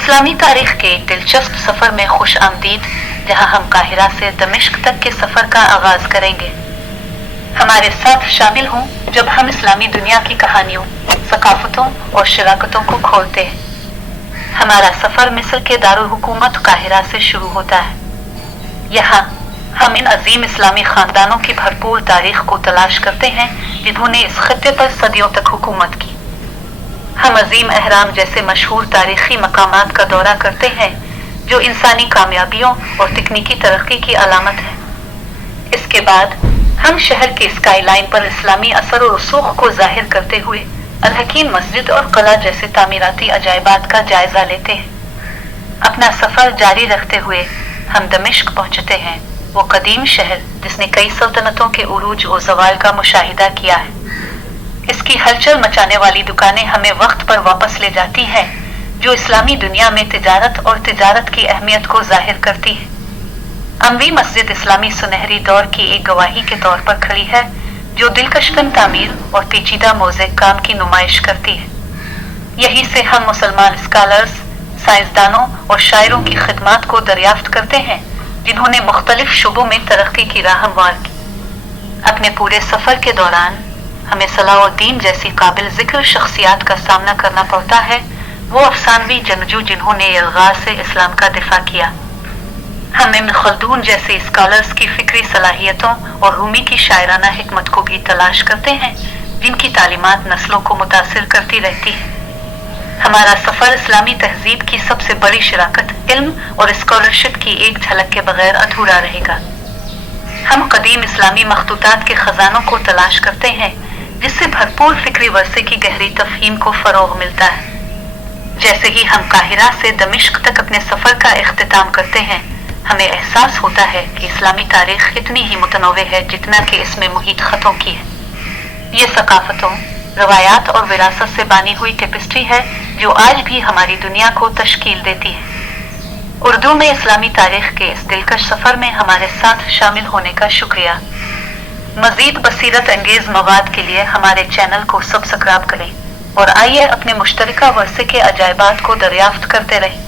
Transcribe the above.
इस्लामी तारीख के एक दिलचस्प सफर में खुश आमदीद, जहां हम काहिरा से दमिश्क तक के सफर का आगाज करेंगे। हमारे साथ शामिल हों जब हम इस्लामी दुनिया की कहानियों, सकाफतों और शराकतों को खोलते हैं। हमारा सफर मिस्र के दारुल हुकूमत काहिरा से शुरू होता है। यहाँ हम इन अजीम इस्लामी खानदानों की भरपूर तारीख को तलाश करते हैं जिन्होंने इस खत्ते पर सदियों तक हुकूमत की। हम अजीम अहराम जैसे मशहूर तारीखी मकामात का दौरा करते हैं जो इंसानी कामयाबियों और तकनीकी तरक्की की अलामत है। इसके बाद हम शहर के स्काईलाइन पर इस्लामी असर और रसूख को जाहिर करते हुए अल-हकीम मस्जिद और कला जैसे तामीराती अजायबात का जायजा लेते हैं। अपना सफर जारी रखते हुए हम दमिश्क पहुंचते हैं, वो कदीम शहर जिसने कई सल्तनतों के उरूज और ज़वाल का मुशाहिदा किया है। इसकी हलचल मचाने वाली दुकानें हमें वक्त पर वापस ले जाती हैं, जो इस्लामी दुनिया में तिजारत और तिजारत की अहमियत को जाहिर करती है। अमवी मस्जिद इस्लामी सुनहरी दौर की एक गवाही के तौर पर खड़ी है, जो दिलकशकन तामीर और पेचीदा मोज़ेक काम की नुमाइश करती है। यहीं से हम मुसलमान स्कॉलर्स, साइंसदानों और शायरों की खिदमत को दरियाफ्त करते हैं जिन्होंने मुख्तलिफ शुबों में तरक्की की राह हमवार की। अपने पूरे सफर के दौरान हमें सलाहुद्दीन जैसी काबिल जिक्र शख्सियात का सामना करना पड़ता है, वो अफसानवी जंगजू जिन्होंने यलगार से इस्लाम का दिफा किया। हम इब्न खल्दून जैसे स्कॉलर्स की फिक्री सलाहियतों और रूमी की शायराना हिकमत को भी तलाश करते हैं जिनकी तालीमात नस्लों को मुतासिर करती रहती है। हमारा सफर इस्लामी तहजीब की सबसे बड़ी शराकत इल्म और स्कॉलरशिप की एक झलक के बगैर अधूरा रहेगा। हम कदीम इस्लामी मखतूतात के खजानों को तलाश करते हैं जिससे भरपूर फिक्री वर्से की गहरी तफहीम को फरोग मिलता है। जैसे ही हम काहिरा से दमिश्क तक अपने सफर का इख्तिताम करते हैं, हमें एहसास होता है कि इस्लामी तारीख इतनी ही मुतनव्वे है जितना कि इसमें मुहित खतों की है। ये सकाफतों, रवायात और विरासत से बानी हुई टेपिस्ट्री है जो आज भी हमारी दुनिया को तश्कील देती है। उर्दू में इस्लामी तारीख के इस दिलकश सफर में हमारे साथ शामिल होने का शुक्रिया। मजीद बसीरत अंगेज मवाद के लिए हमारे चैनल को सब्सक्राइब करें और आइए अपने मुश्तरका वर्से के अजायबात को दरियाफ्त करते रहें।